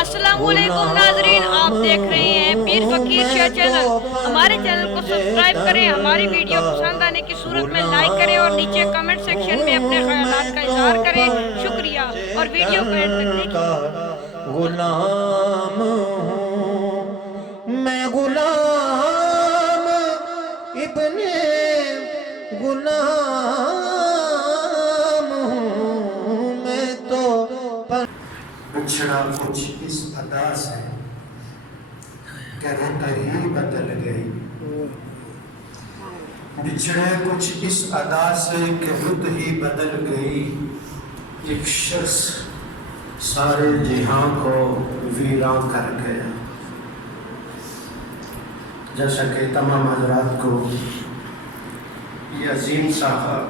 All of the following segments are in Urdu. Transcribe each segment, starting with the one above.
السلام علیکم ناظرین، آپ دیکھ رہے ہیں پیر فقیر شیخ چینل۔ ہمارے چینل کو سبسکرائب کریں، ہماری ویڈیو پسند آنے کی صورت میں لائک کریں اور نیچے کمنٹ سیکشن میں اپنے خیالات کا اظہار کریں۔ شکریہ، اور ویڈیو کو اینڈ تک دیکھیں۔ غلام ہوں میں، غلام ابن غلام ہوں میں تو بچھڑا کچھ اس ادا سے کہ رت ہی بدل گئی، بچھڑے کچھ اس ادا سے کہ رت ہی بدل گئی، ایک شخص سارے جہاں کو ویراں کر گیا۔ جیسا کہ تمام حضرات کو یہ عظیم صاحب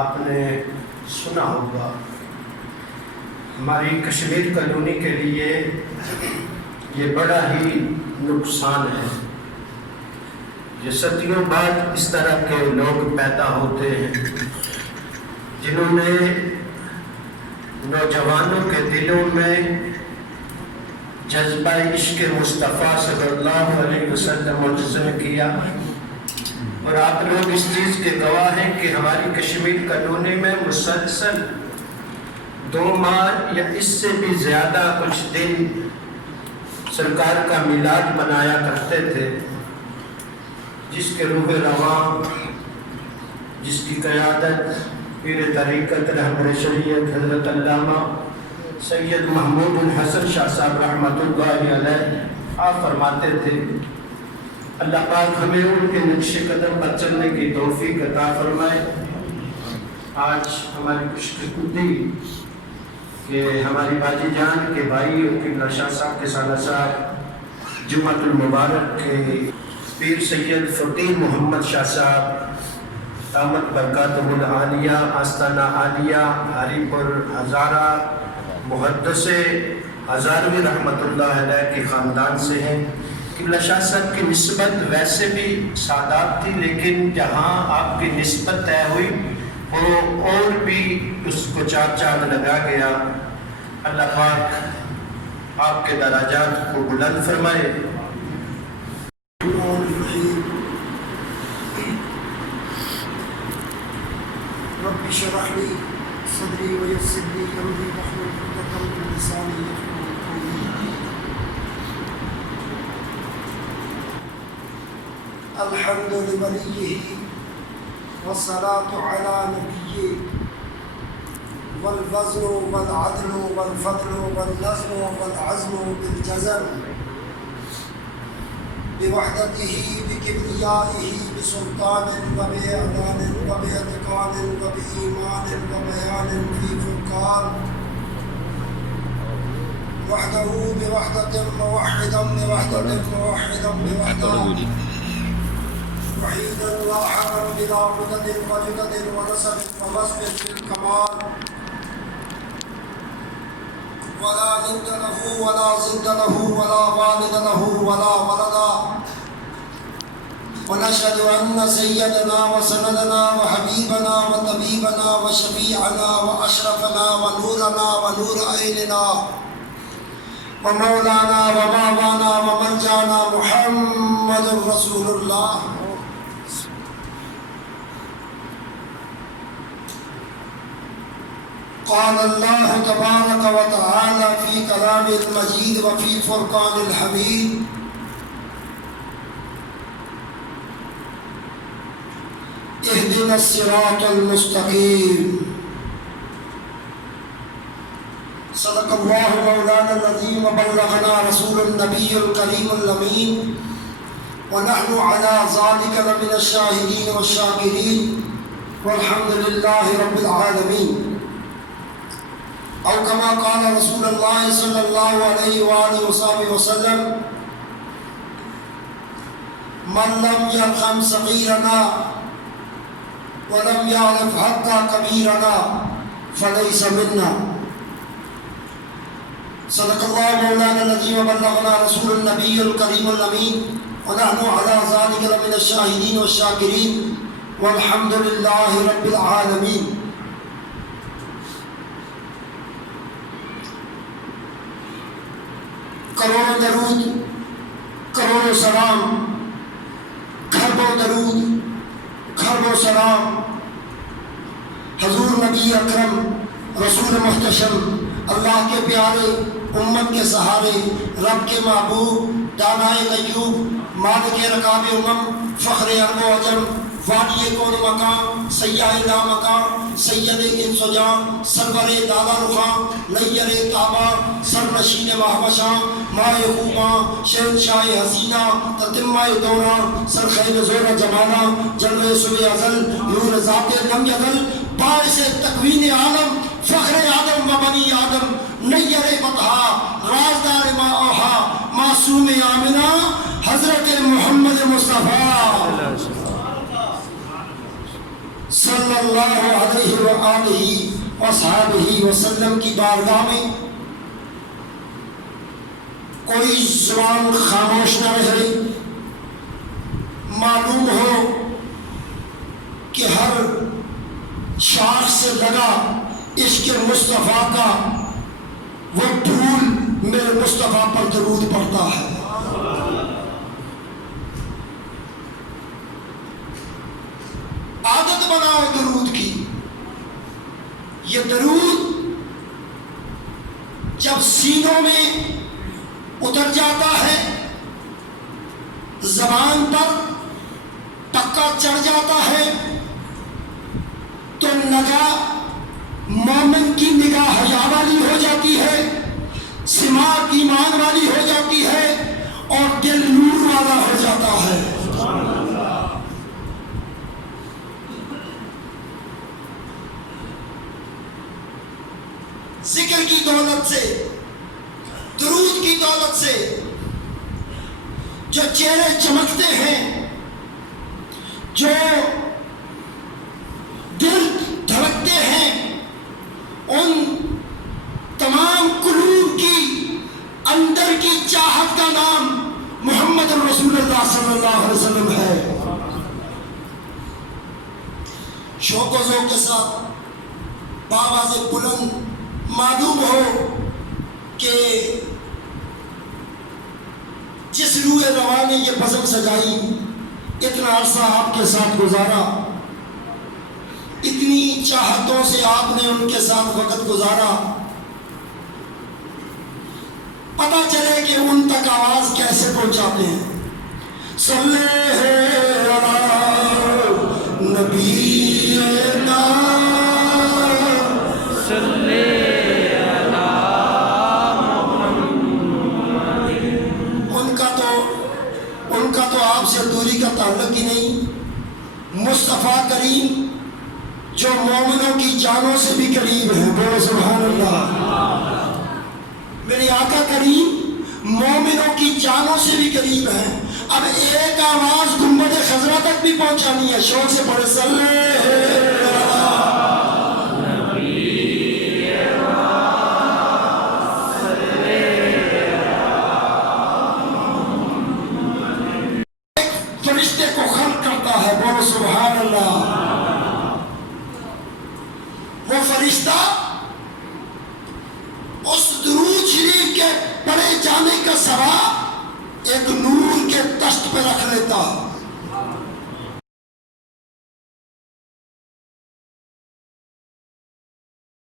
آپ نے سنا ہوگا، ہماری کشمیر کالونی کے لیے یہ بڑا ہی نقصان ہے۔ یہ صدیوں بعد اس طرح کے لوگ پیدا ہوتے ہیں جنہوں نے نوجوانوں کے دلوں میں جذبہ عشق مصطفیٰ صلی اللہ علیہ وسلم مجسم کیا، اور آپ لوگ اس چیز کے گواہ ہیں کہ ہماری کشمیر کالونی میں مسلسل 2 ماہ یا اس سے بھی زیادہ کچھ دن سرکار کا میلاد منایا کرتے تھے، جس کے روح رواں، جس کی قیادت پیر طریقت رہبر شریعت حضرت علامہ سید محمود الحسن شاہ صاحب رحمۃ اللہ علیہ آپ فرماتے تھے، اللہ پاک ہمیں ان کے نقش قدم پر چلنے کی توفیق عطا فرمائے۔ آج ہماری خوش قسمتی کہ ہماری باجی جان کے بھائی قبلہ شاہ صاحب کے سالہ صاحب جمعۃ المبارک کے پیر سید فقیر محمد شاہ صاحب دامت برکاتہ العالیہ آستانہ عالیہ ہری پور ہزارہ محدث ہزاروی رحمۃ اللہ علیہ کے خاندان سے ہیں۔ قبلہ شاہ صاحب کی نسبت ویسے بھی سادات تھی، لیکن جہاں آپ کی نسبت طے ہوئی وہ اور بھی اس کو 4 چاند لگا گیا۔ اللہ پاک آپ کے درجات کو بلند فرمائے۔ رب اشرح لي صدري ويسر لي امري واحلل عقدة من لساني يفقهوا قولي۔ الحمد لوليه والصلاة على نبيه، والوزن والعدل والفضل والنظم والعزم بالجزم، بوحدته بكبريائه بسلطان وبإعلان وبإتقان وبإيمان وبيان في فرقان، وحده بوحدة موحدا بوحدة موحدا بوحدة، وحيدا واحدا بلا مدد وجدد ونسب ووصف بالكمال، ولا ند له ولا ضد له ولا والد له ولا ولدا، ونشهد أن سيدنا وسندنا وحبيبنا وطبيبنا وشفيعنا وأشرفنا ونورنا ونور عيننا ومولانا وماوانا وملجانا محمد رسول الله۔ قال الله تبارك وتعالى في كلام المجيد وفي فرقان الحميد، اهدنا الصراط المستقيم۔ صدق الله مولانا العظيم وبلغنا رسول النبي الكريم الأمين، ونحن على ذلك لمن الشاهدين والشاكرين، والحمد لله رب العالمين۔ او كما قال رسول الله صلى الله عليه وآله وصحبه وسلم، من لم يرحم صغيرنا ولم يعرف حق كبيرنا فليس منا۔ صدق الله مولانا العظيم وبلغنا رسول النبي الكريم الأمين، ونحن على ذلك لمن الشاهدين والشاكرين، والحمد لله رب العالمين۔ کروڑوں درود، کروڑوں سلام، کھربوں درود، کھربوں سلام حضور نبی اکرم رسول محتشم اللہ کے پیارے، امت کے سہارے، رب کے محبوب، دانائے غیوب، مالک رکاب امم، فخر ارب و عجم، وادی کون مقام، سیاہ لا مقام، سید انس و جان، سرور دادا رخاں، نیر کعبہ، سر نشین مہوشاں، مائے خوباں، شہنشاہ حسینہ، تتمہ دوران، سر خیل زور جمالہ، جلوہ صبح ازل، نور ذات لم یزل، باعث تکوین عالم، فخر آدم و بنی آدم، نیر بطحا، رازدار ما اوہا، معصوم آمنہ، حضرت محمد مصطفیٰ صلی اللہ علیہ وآلہ وصحابہ وسلم کی بارگاہ میں کوئی زبان خاموش نہ رہے۔ معلوم ہو کہ ہر شاخ سے لگا عشق مصطفیٰ کا وہ پھول میرے مصطفیٰ پر درود پڑتا ہے۔ عادت بناؤ درود کی۔ یہ درود جب سینوں میں اتر جاتا ہے، زبان پر پکا چڑھ جاتا ہے، تو مومن کی نگاہ حیا والی ہو جاتی ہے، سماعت ایمان والی ہو جاتی ہے، اور دل نور والا ہو جاتا ہے۔ ذکر کی دولت سے، درود کی دولت سے جو چہرے چمکتے ہیں، جو دل دھڑکتے ہیں، ان تمام قلوب کی اندر کی چاہت کا نام محمد رسول اللہ صلی اللہ علیہ وسلم ہے۔ شوق و ذوق کے ساتھ بآواز بلند معلوم ہو کہ جس روح رواں نے یہ بزم سجائی، اتنا عرصہ آپ کے ساتھ گزارا، اتنی چاہتوں سے آپ نے ان کے ساتھ وقت گزارا، پتہ چلے کہ ان تک آواز کیسے پہنچاتے ہیں۔ صلی علی نبینا ان کا تو آپ سے دوری کا تعلق ہی نہیں۔ مصطفیٰ کریم جو مومنوں کی جانوں سے بھی قریب ہے، بولو سبحان اللہ۔ میرے آقا کریم مومنوں کی جانوں سے بھی قریب ہیں۔ اب ایک آواز گنبد خضرا تک بھی پہنچانی ہے، شوق سے پڑھے صلی فرشتے کو خلق کرتا ہے، بولو سبحان اللہ۔ وہ فرشتہ اس درود شریف کے پڑھے جانے کا ثواب ایک نور کے تشت پہ رکھ لیتا ہے۔